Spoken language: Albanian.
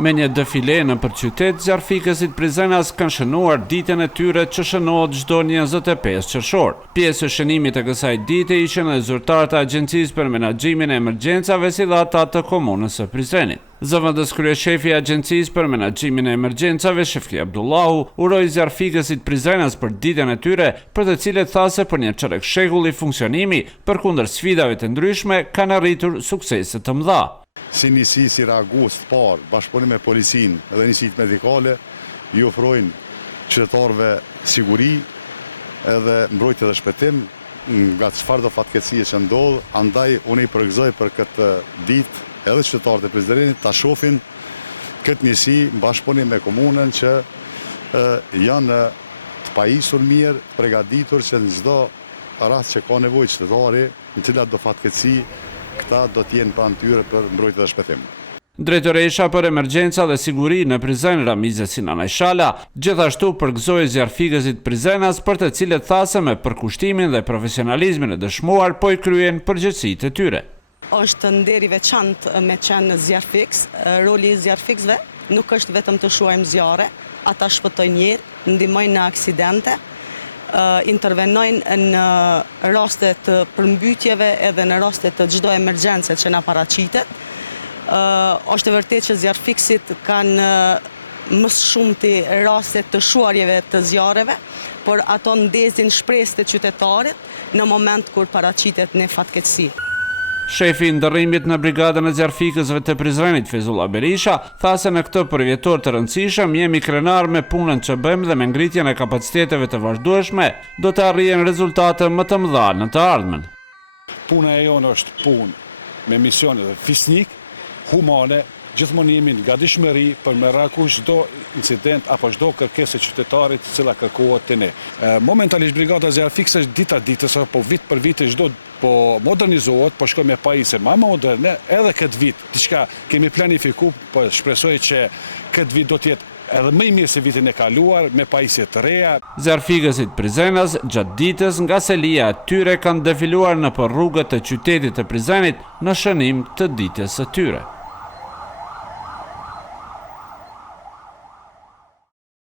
Me një defile në për qytet, zjarfikësit Prizenas kanë shënuar ditën e tyre që shënohet çdo 25 qershor. Pjesë e shënimit të kësaj dite ishin edhe zyrtarët e Agjencisë për Menaxhimin e Emergjencave si dhe ata të komunës së Prizrenit. Zëvendës kryeshefi i Agjencisë për Menaxhimin e Emergjencave, Shefki Abdullahu, uroi zjarfikësit Prizenas për ditën e tyre, për të cilët tha se për një çerek shekulli funksionimi përkundër sfidave të ndryshme kanë arritur suksese të mëdha. Si njësi si reagues të parë, bashkëpunim me policinë dhe njësitë medikale, ju ofrojnë qytetarëve siguri edhe mbrojtje dhe shpëtim nga çfarë do fatkeqësie që ndodh, andaj unë i përgëzoj për këtë ditë edhe qytetarët e Prizrenit ta shohin këtë njësi bashkëpunim me komunën që janë të pajisur mirë, përgatitur që në çdo rast që ka nevojë qytetari, në cilat do fatkeqësi këta do t'jenë pranë tyre për mbrojtje dhe shpëtim. Drejtoresha për emergjenca dhe siguri në Prizren, Ramize Sinan Ajshala, gjithashtu përgëzoi zjarfikësit Prizenas për të cilët tha se me përkushtimin dhe profesionalizmin e dëshmuar po i kryen përgjegjësitë e tyre. Është nder i veçantë me qenë zjarfiks. Roli i zjarfiksve nuk është vetëm të shuajmë zjarre, ata shpëtojnë jetë, ndihmojnë në aksidente, intervenojnë në raste të përmbytjeve edhe në raste të çdo emergjence që na paraqitet. Është e vërtetë që zjarfikësit kanë më shumti raste të shuarjeve të zjarreve, por ato ndezin shpresë të qytetarit në moment kur paraqitet një fatkeqësi. Shefi i ndërrimit në brigadën e zjarfikësve të Prizrenit, Fezullah Berisha, tha se në këtë përvjetor të rëndësishëm jemi krenar me punën që bëjmë dhe me ngritjen e kapaciteteve të vazhdueshme, do të arrijen rezultate më të mëdha në të ardhmen. Puna e jonë është punë me misione fisnik, humane, gjithmonë jemi në gatishmëri për me reaguar çdo incident apo çdo kërkesë e qytetarit e cila kërkohet te ne. Momentalisht brigada zjarfikëse është ditë ditës apo vit për vit çdo po modernizohet, po shkojmë me pajisje më moderne edhe këtë vit. Diçka kemi planifikuar, po shpresoj që këtë vit do të jetë edhe më i mirë se vitin e kaluar me pajisje të reja. Zjarfikësit Prizenas gjatë ditës nga selia e tyre kanë defiluar nëpër rrugët e qytetit të Prizrenit në shënim të ditës së tyre.